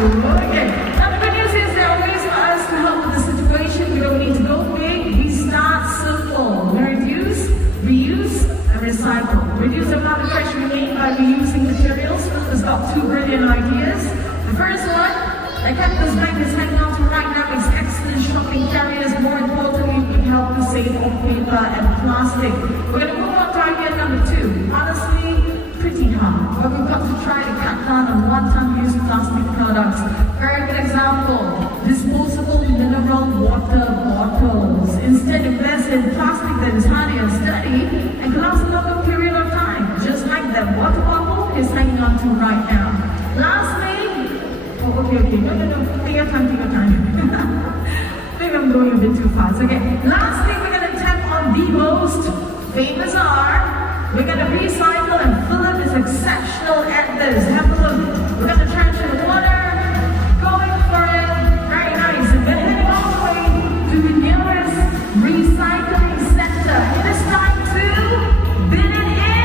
Okay. Now the good news is there are ways for us to help with the situation. We don't need to go big. We start simple. We reduce, reuse, and recycle. Reduce the amount of trash we make by reusing materials. Philip's got 2 brilliant ideas. The first one, the cactus bank is hanging on to right now is excellent shopping carriers. More importantly, we help to save on paper and plastic. We're going to move on to idea number 2. Honestly, pretty hard. But we've got to try to cut down on one-time use plastic products. Very good example, disposable mineral water bottles. Instead, invest in plastic that is hardy and sturdy and can last a longer period of time. Just like that water bottle is hanging on to right now. Lastly, okay. No. Take your time. Maybe I'm going a bit too fast. Okay. Lastly, we're going to tap on the most famous R. We're going to recycle, and Philip is exceptional at this. Have a look. We're going to trash in the water. Going for it. Very nice. And then heading all the way to the nearest recycling center. It is time to bin it in.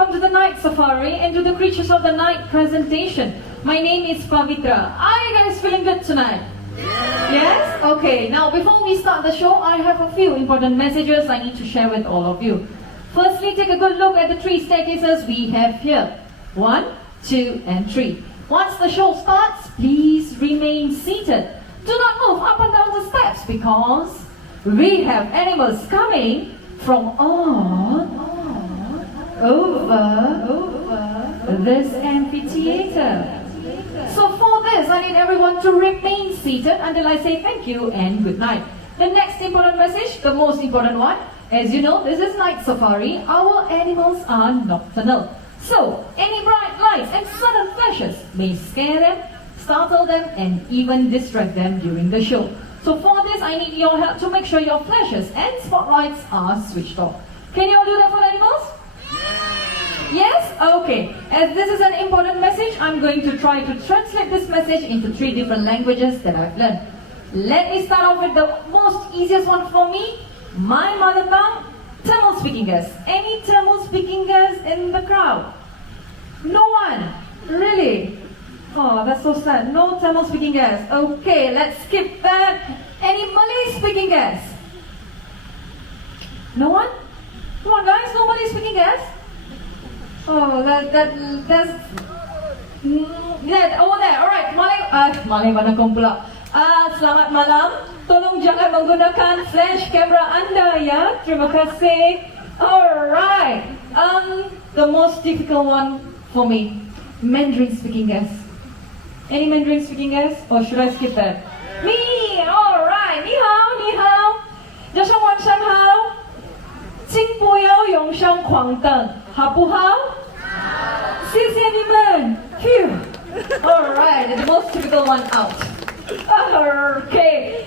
welcome to the night safari and to the creatures of the night presentation. My name is Pavitra. Are you guys feeling good tonight? Yes? Okay, now before we start the show, I have a few important messages I need to share with all of you. Firstly, take a good look at the 3 staircases we have here. 1, 2, and 3. Once the show starts, please remain seated. Do not move up and down the steps because we have animals coming from all over this amphitheater. So for this, I need everyone to remain seated until I say thank you and good night. The next important message, the most important one, as you know, this is night safari. Our animals are nocturnal. So any bright lights and sudden flashes may scare them, startle them, and even distract them during the show. So for this, I need your help to make sure your flashes and spotlights are switched off. Can you all do that for the animals? Yes? Okay. As this is an important message, I'm going to try to translate this message into 3 different languages that I've learned. Let me start off with the most easiest one for me. My mother tongue, Tamil speaking guys. Any Tamil speaking guys in the crowd? No one? Really? Oh, that's so sad. No Tamil speaking guys. Okay, let's skip that. Any Malay speaking guys? No one? Come on guys, no Malay speaking guys? Oh, that's over there. Alright, Malay mana kong pula. Selamat malam. Tolong jangan menggunakan flash camera anda ya. Terima kasih. Alright. The most difficult one for me. Mandarin speaking guys. Any Mandarin speaking guys? Or should I skip that? Me! Alright. Ni hao, ni hao. 早上晚上好。请不要用上狂灯，好不好？谢谢你们。Phew. Alright, the most typical one out. Okay,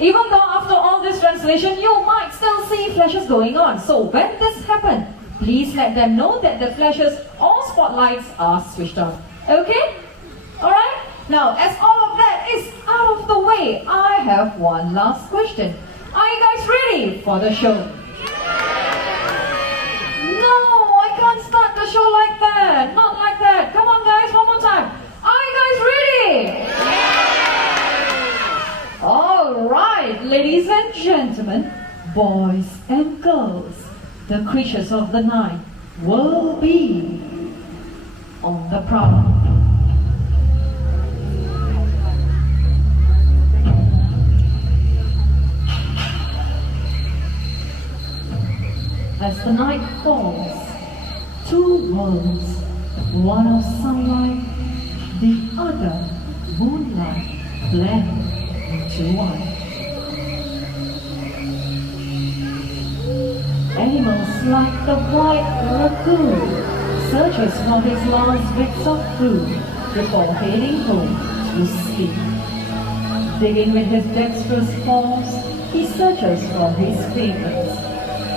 even though after all this translation, you might still see flashes going on. So when this happens, please let them know that the flashes or spotlights are switched on. Okay? Alright? Now, as all of that is out of the way, I have one last question. Are you guys ready for the show? No, I can't start the show like that. Not like that. Come on guys, one more time. Are you guys ready? Alright, ladies and gentlemen, boys and girls, the creatures of the night will be on the prowl. As the night falls, 2 worlds, one of sunlight, the other moonlight, blend into one. Animals like the white raccoon searches for his last bits of food before heading home to sleep. Digging with his dexterous paws, he searches for his favorites.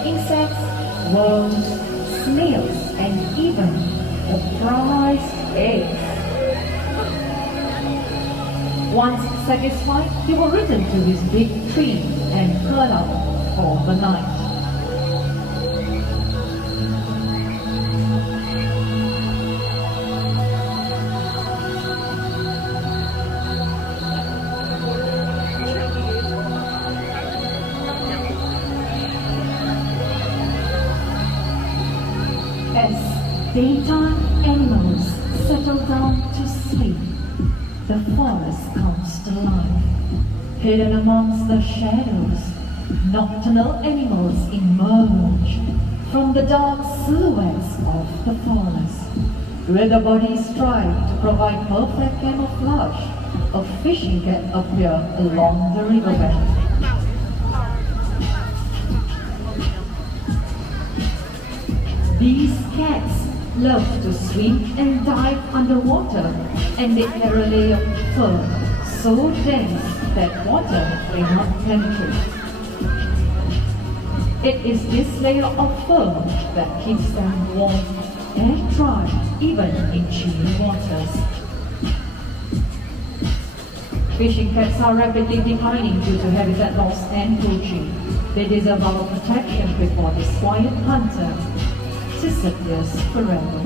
Insects, worms, snails, and even the prized eggs. Once satisfied, he will return to his big tree and curl up for the night. Daytime animals settle down to sleep. The forest comes to life. Hidden amongst the shadows, nocturnal animals emerge from the dark silhouettes of the forest. Where the bodies strive to provide perfect camouflage, a fishing cat appears along the riverbank. These cats love to swim and dive underwater, and they carry a layer of fur so dense that water cannot penetrate. It is this layer of fur that keeps them warm and dry even in chilly waters. Fishing cats are rapidly declining due to habitat loss and poaching. They deserve our protection before this quiet hunter disappears forever.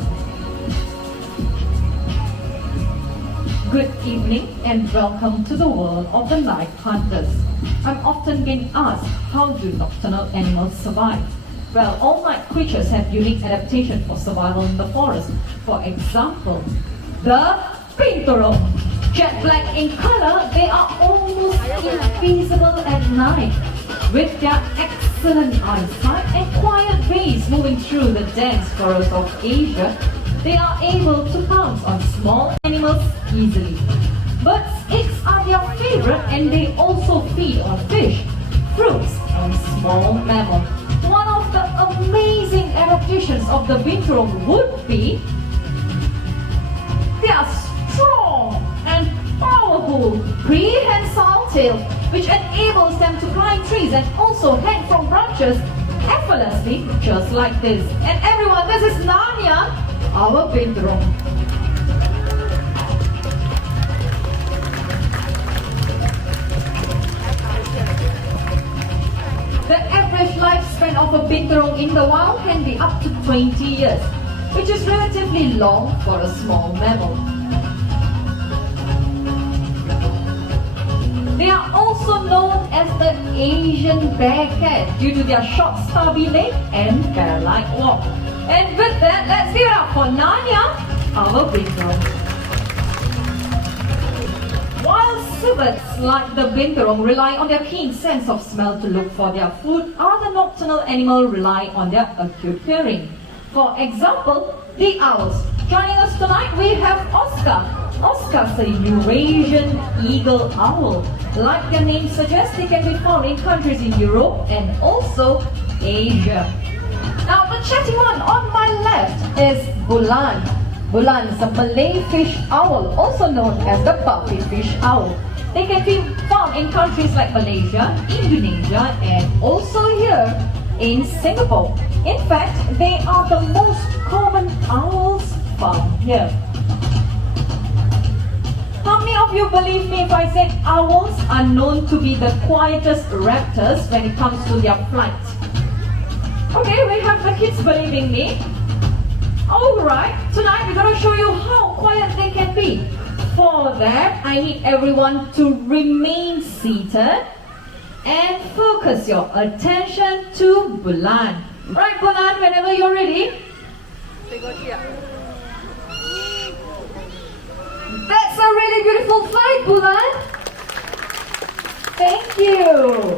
Good evening and welcome to the world of the night hunters. I'm often being asked, how do nocturnal animals survive? Well, all night creatures have unique adaptation for survival in the forest. For example, the pinturong. Jet black in color, they are almost invisible at night. With their excellent eyesight and quiet ways moving through the dense forest of Asia, they are able to pounce on small animals easily. Birds' eggs are their favorite, and they also feed on fish, fruits, and small mammals. One of the amazing adaptations of the binturong would be their strong and powerful prehensile tail, which enables them to climb trees and also hang from branches effortlessly, just like this. And everyone, this is Nanya, our binturong. The average lifespan of a binturong in the wild can be up to 20 years, which is relatively long for a small mammal. They are also known as the Asian bear cat due to their short stubby leg and bear-like walk. And with that, let's give it up for Nanya, our binturong. While civets like the binturong rely on their keen sense of smell to look for their food, other nocturnal animals rely on their acute hearing. For example, the owls. Joining us tonight, we have Oscar. Oscar's a Eurasian eagle owl. Like their name suggests, they can be found in countries in Europe and also Asia. Now, the chatty one on my left is Bulan. Bulan is a Malay fish owl, also known as the puppy fish owl. They can be found in countries like Malaysia, Indonesia, and also here in Singapore. In fact, they are the most common owls found here. How many of you believe me if I said owls are known to be the quietest raptors when it comes to their flight? Okay, we have the kids believing me. Alright, tonight we're going to show you how quiet they can be. For that, I need everyone to remain seated and focus your attention to Bulan. Right, Bulan, whenever you're ready. That's a really beautiful flight, Bulan. Thank you.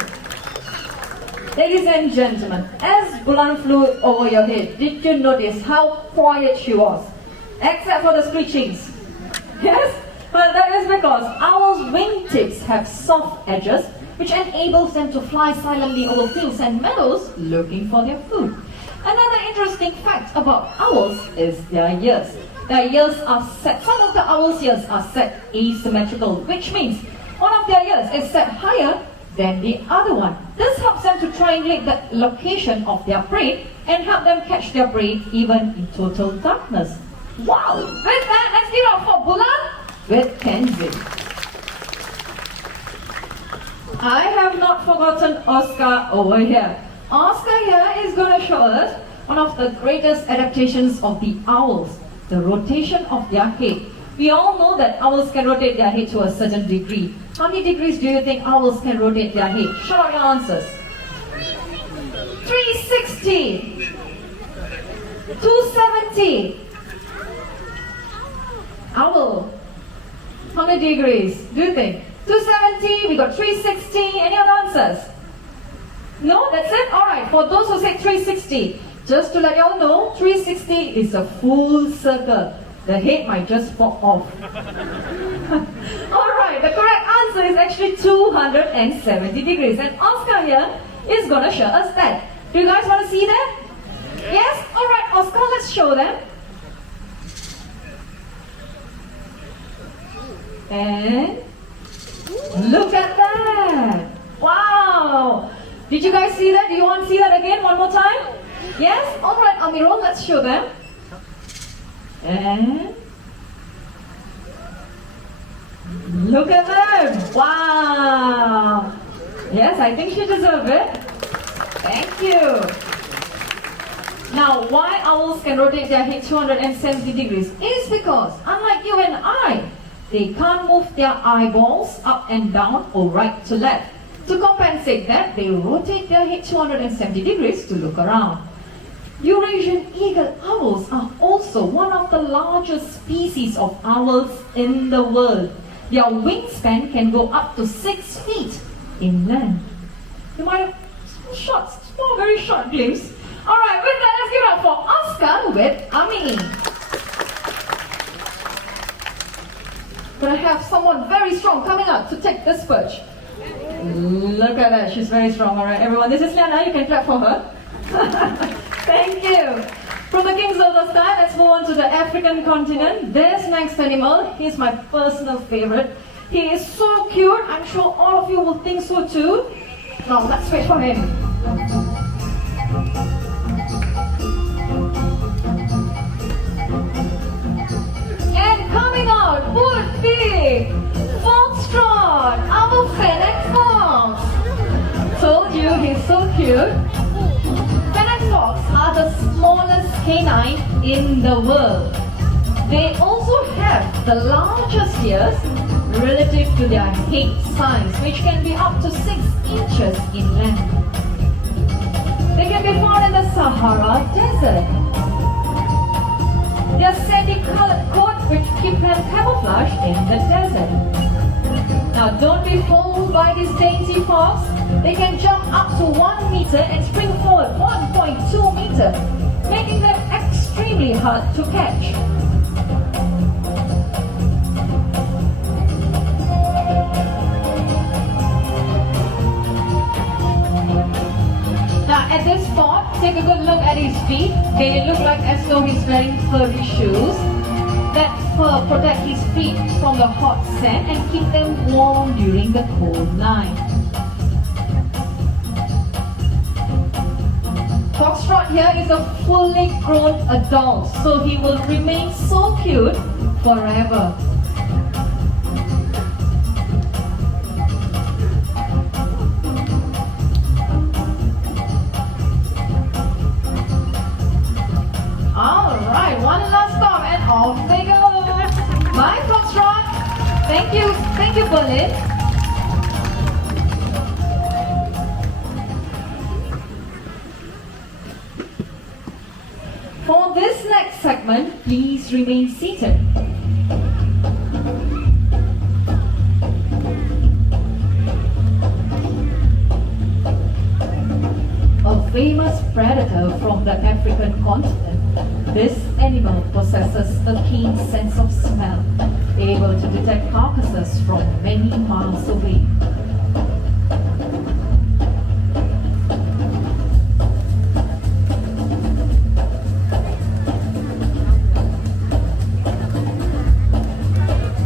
Ladies and gentlemen, as Bulan flew over your head, did you notice how quiet she was? Except for the screechings. Yes? Well, that is because owls' wingtips have soft edges, which enables them to fly silently over fields and meadows looking for their food. Another interesting fact about owls is their ears. Their ears are set, some of the owls' ears are set asymmetrical, which means one of their ears is set higher than the other one. This helps them to triangulate the location of their prey and help them catch their prey even in total darkness. Wow! With that, let's give it up for Bulan with Kenzie. I have not forgotten Oscar over here. Oscar here is going to show us one of the greatest adaptations of the owls, the rotation of their head. We all know that owls can rotate their head to a certain degree. How many degrees do you think owls can rotate their head? Shout out your answers. 360. 270. Owl. How many degrees do you think? 270, we got 360. Any other answers? No, that's it? Alright, for those who said 360, just to let you all know, 360 is a full circle. The head might just pop off. Alright, the correct answer is actually 270 degrees. And Oscar here is going to show us that. Do you guys want to see that? Yes? Alright, Oscar, let's show them. And look at that. Wow. Did you guys see that? Do you want to see that again one more time? Yes? Alright, Amirul, let's show them. And look at them! Wow! Yes, I think she deserves it. Thank you. Now, why owls can rotate their head 270 degrees is because, unlike you and I, they can't move their eyeballs up and down or right to left. To compensate that, they rotate their head 270 degrees to look around. Eurasian eagle owls are also one of the largest species of owls in the world. Their wingspan can go up to 6 feet inland. You might have small, very short glimpse. Alright, with that, let's give it up for Oscar with Ami. But I have someone very strong coming up to take this perch. Look at that, she's very strong. Alright, everyone, this is Liana, you can clap for her. Thank you. From the kings of the sky, let's move on to the African continent. This next animal, he's my personal favorite. He is so cute, I'm sure all of you will think so too. Now, let's wait for him. And coming out would be Foxtrot, our fennec fox. Told you he's so cute. Fennec fox are the smallest canine in the world. They also have the largest ears relative to their head size, which can be up to 6 inches in length. They can be found in the Sahara Desert. Their sandy-colored coats which keep them camouflaged in the desert. Now don't be fooled by these dainty fox. They can jump up to 1 meter and spring forward 1.2 meter, making them extremely hard to catch. Now at this spot, take a good look at his feet. They look like as though he's wearing furry shoes. That fur protects his feet from the hot sand and keep them warm during the cold night. Foxtrot here is a fully grown adult, so he will remain so cute forever. Alright, one last stop and off they go. Bye Foxtrot. Thank you Berlin. For this next segment, please remain seated. A famous predator from the African continent, this animal possesses a keen sense of smell, able to detect carcasses from many miles away.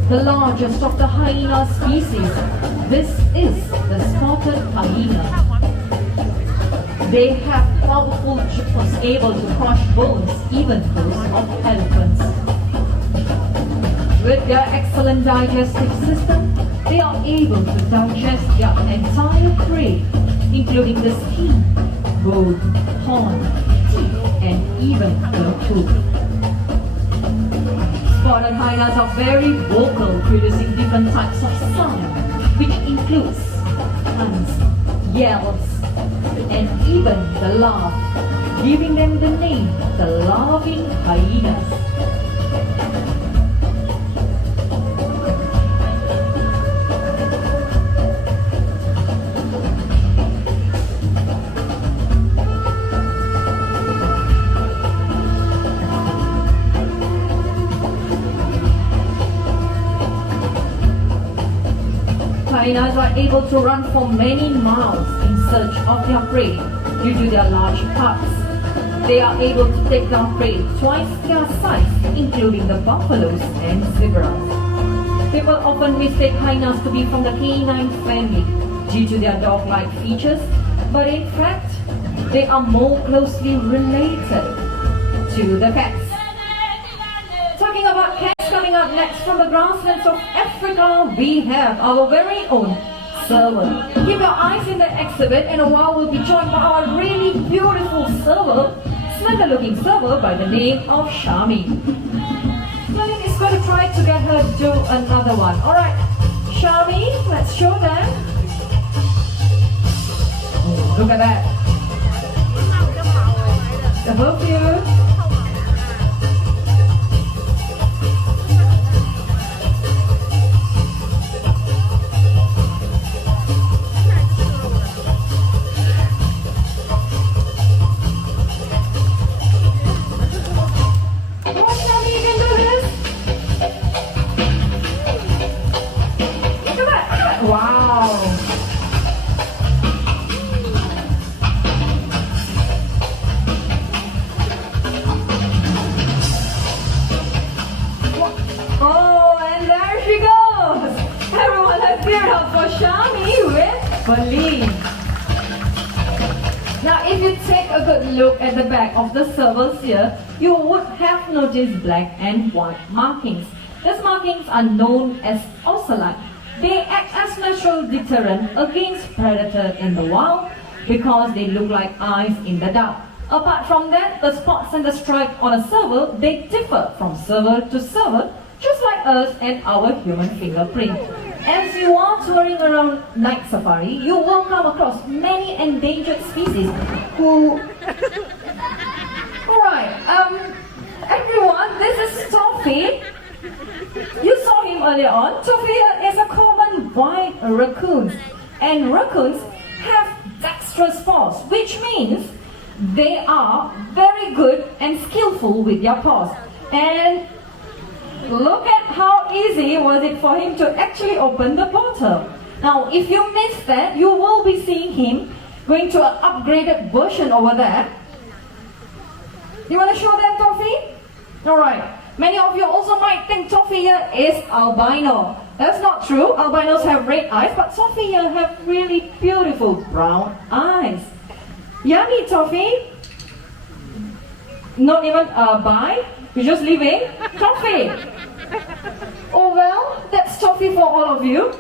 The largest of the hyena species, this is the spotted hyena. They have powerful jaws able to crush bones, even those of elephants. With their excellent digestive system, they are able to digest their entire prey, including the skin, bone, horn, teeth, and even the hoof. Spotted hyenas are very vocal, producing different types of sound, which includes hunts, yells, and even the laugh, giving them the name the laughing hyenas. Hyenas are able to run for many miles in search of their prey due to their large parts. They are able to take down prey twice their size, including the buffaloes and zebras. People often mistake hyenas to be from the canine family due to their dog-like features, but in fact, they are more closely related to the cats. Talking about cats, coming up next from the grasslands of Africa, we have our very own serval. Keep your eyes in the exhibit, and a while we'll be joined by our really beautiful serval, slender-looking server by the name of Shami. Lillian is going to try to get her to do another one. Alright, Shami, let's show them. Oh, look at that. The perfume. Now if you take a good look at the back of the servers here, you would have noticed black and white markings. These markings are known as ocelot. They act as natural deterrent against predators in the wild because they look like eyes in the dark. Apart from that, the spots and the stripes on a server, they differ from server to server, just like us and our human fingerprint. As you are touring around night safari, you will come across many endangered species who... Alright, everyone, this is Toffee. You saw him earlier on. Toffee is a common white raccoon. And raccoons have dexterous paws, which means they are very good and skillful with their paws. And look at how easy was it for him to actually open the bottle. Now, if you missed that, you will be seeing him going to an upgraded version over there. You want to show them, Toffee? Alright. Many of you also might think Toffee is albino. That's not true. Albinos have red eyes, but Toffee have really beautiful brown eyes. Yummy, Toffee. Not even bi. You're just leaving? Toffee! Oh well, that's Toffee for all of you.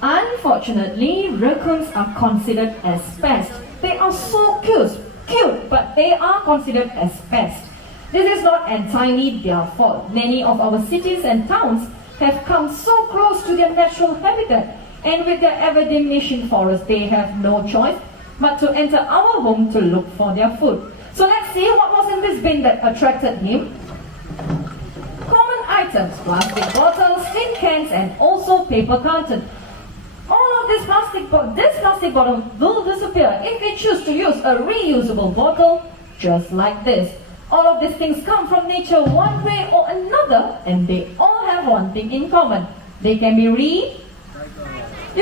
Unfortunately, raccoons are considered as pests. They are so cute, but they are considered as pests. This is not entirely their fault. Many of our cities and towns have come so close to their natural habitat, and with their ever-diminishing forests, they have no choice but to enter our home to look for their food. So let's see what was in this bin that attracted him. Common items, plastic bottles, tin cans, and also paper carton. All of this plastic bottle will disappear if we choose to use a reusable bottle just like this. All of these things come from nature one way or another, and they all have one thing in common. They can be You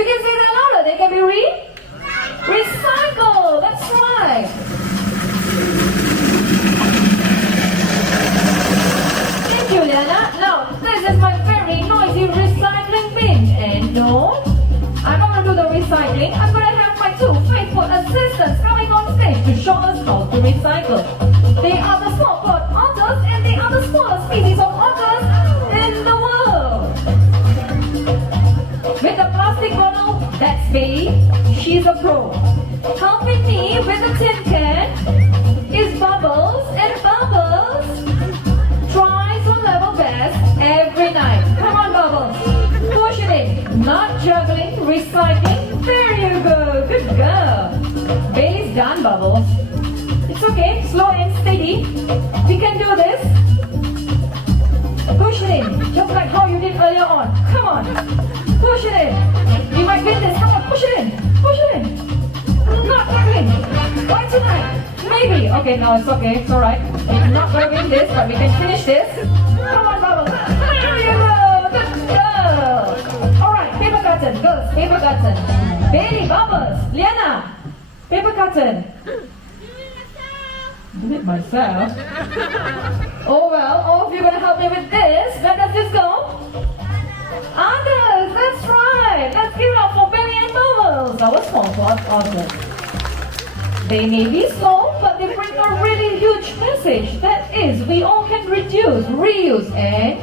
can say that louder. They can be recycled. That's right. Thank you, Liana. Now, this is my very noisy recycling bin. And no, I'm not going to do the recycling. I'm going to have my two faithful assistants coming on stage to show us how to recycle. They are the small-pod otters, and they are the smallest species of otters in the world. With the plastic bottle, that's Bailey. She's a pro. Helping me with the tin can is Bubbles, and Bubbles tries to level best every night. Come on, Bubbles. Push it in. Not juggling, recycling. There you go. Good girl. Bailey's done, Bubbles. It's okay. Slow and steady. We can do this. Push it in. Just like how you did earlier on. Come on. Push it in. You might win this. Come on. Push it in. Push it in. Not juggling. Why tonight? Maybe. Okay, no, it's okay. It's alright. We're not going to win this, but we can finish this. Come on, Bubbles. There you go. Good girl. Alright, paper curtain. Girls, paper curtain. Bailey, Bubbles, Liana. Paper curtain. Do it myself. Oh well, all of you are going to help me with this. Where does this go? Others, that's right. Let's give it up for Bailey and Bubbles, our small-pod otters. They may be small, but they bring a really huge message. That is, we all can reduce, reuse, and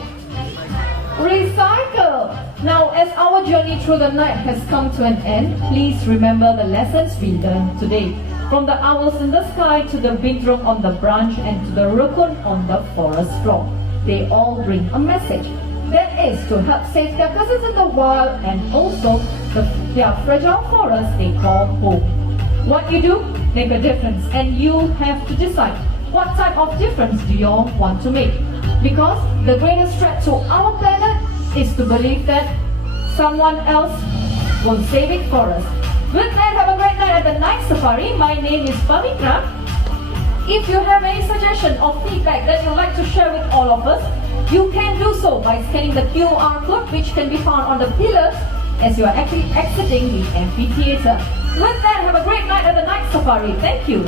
recycle. Now, as our journey through the night has come to an end, please remember the lessons we learned today. From the owls in the sky to the bintang on the branch and to the raccoon on the forest floor. They all bring a message. That is to help save their cousins in the wild and also their fragile forest they call home. What you do, make a difference, and you have to decide what type of difference do you all want to make. Because the greatest threat to our planet is to believe that someone else will save it for us. With that, have a great night at the night safari. My name is Pamitra. If you have any suggestion or feedback that you'd like to share with all of us, you can do so by scanning the QR code which can be found on the pillars as you are actually exiting the amphitheater. With that, have a great night at the night safari. Thank you.